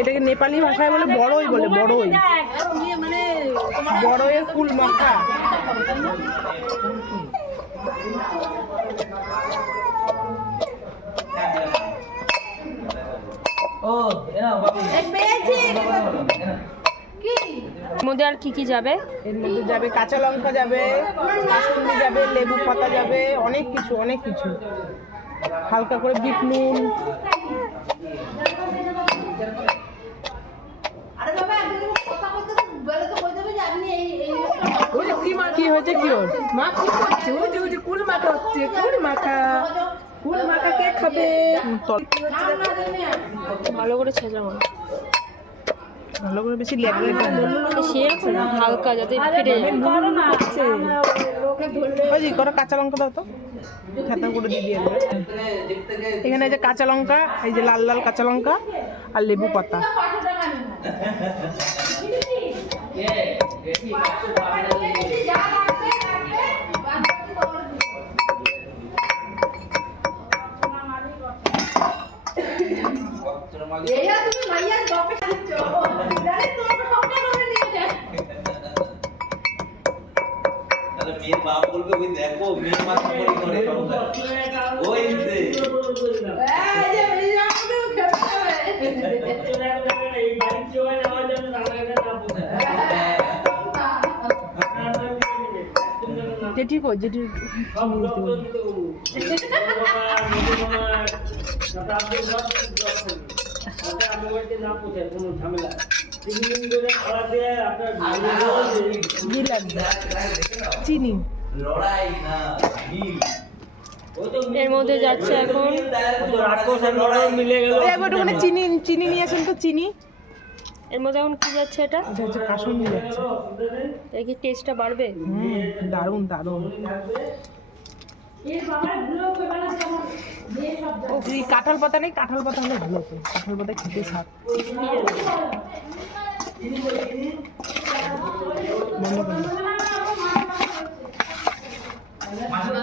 এটাকে নেপালি ভাষায় বলে বড়ই, বলে বড়ই, মানে বড়ইয়ের ফুল মাখা। মধ্যে আর কি কি যাবে? এর মধ্যে যাবে কাঁচা লঙ্কা যাবে, কাসুন্দি যাবে, লেবু পাতা যাবে, অনেক কিছু অনেক কিছু, হালকা করে বিট নুন। কি হয়েছে কি ওর মা কি করছে? ওই যে ওই যে কুল মাখা হচ্ছে, কুল মাখা, কুল মাখা কে খাবে? ভালো করে ছেঁচাবো, ভালো করে বেশি লেগে সেরকম না, হালকা যাতে ফেটে যায়। ওই যে কটা কাঁচা লঙ্কা দাও তো, খাতা করে দিয়ে দিয়ে দেবে। এখানে এই যে কাঁচা লঙ্কা, এই যে লাল লাল কাঁচা লঙ্কা আর লেবু পাতা। মেয়ের বাপ বলবে ওই দেখো মেয়ের মা কি করে ওই যে এই বাড়ি চলে যাওয়ার জন্য রান্নাঘরে না বসে যেটি কই যেটি চিনি এর মধ্যে যাচ্ছে এখন চিনি, চিনি নিয়ে আসেন তো চিনি। এর মধ্যে এখন কি যাচ্ছে? এটা হচ্ছে কাসুন্দি যাচ্ছে। এই কি টেস্টটা বাড়বে? দারুণ দারুণ। এই কাঁঠাল পাতা নেই, কাঁঠাল পাতা হলে ভালো হতো, কাঁঠাল পাতা খেতে স্বাদ।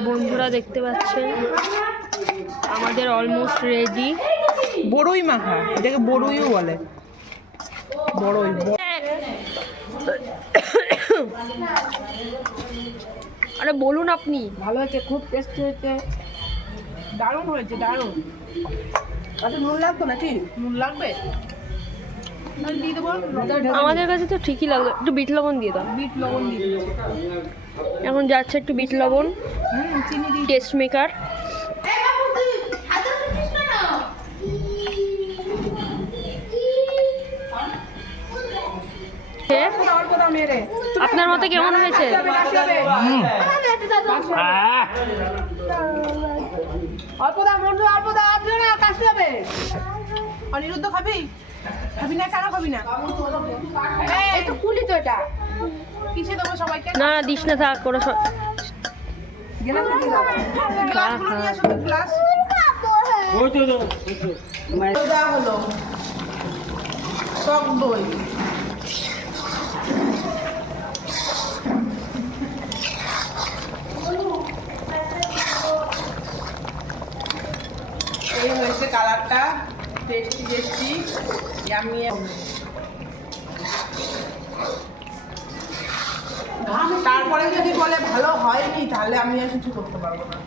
বন্ধুরা দেখতে পাচ্ছেন আমাদের অলমোস্ট রেডি বড়ই মাখা, এটাকে বড়ইও বলে, বড়ই। আরে বলুন আপনি। ভালো হয়েছে, খুব টেস্টি হয়েছে, দারুণ হয়েছে, দারুণ। আচ্ছা নুন লাগতো নাকি? নুন লাগবে দিয়ে দেবো। আমাদের কাছে তো ঠিকই লাগলো, একটু বিট লবণ দিয়ে দাও। বিট লবণ দিয়ে দেবো। এখন যাচ্ছে একটু বিট লবণ, চিনি দিই, টেস্ট মেকার। আপনার মতে কেমন হয়েছে? অনিরুদ্ধ খাবি? খাবি না? কেন খাবি না? কিসে দেবো সবাইকে? না দিস না, থাক করে হলো টক দই, এই হয়েছে কালারটা, টেস্টি টেস্টি ইয়ামি। তারপরে যদি বলে ভালো হয়নি তাহলে আমি আর কিছু করতে পারবো না।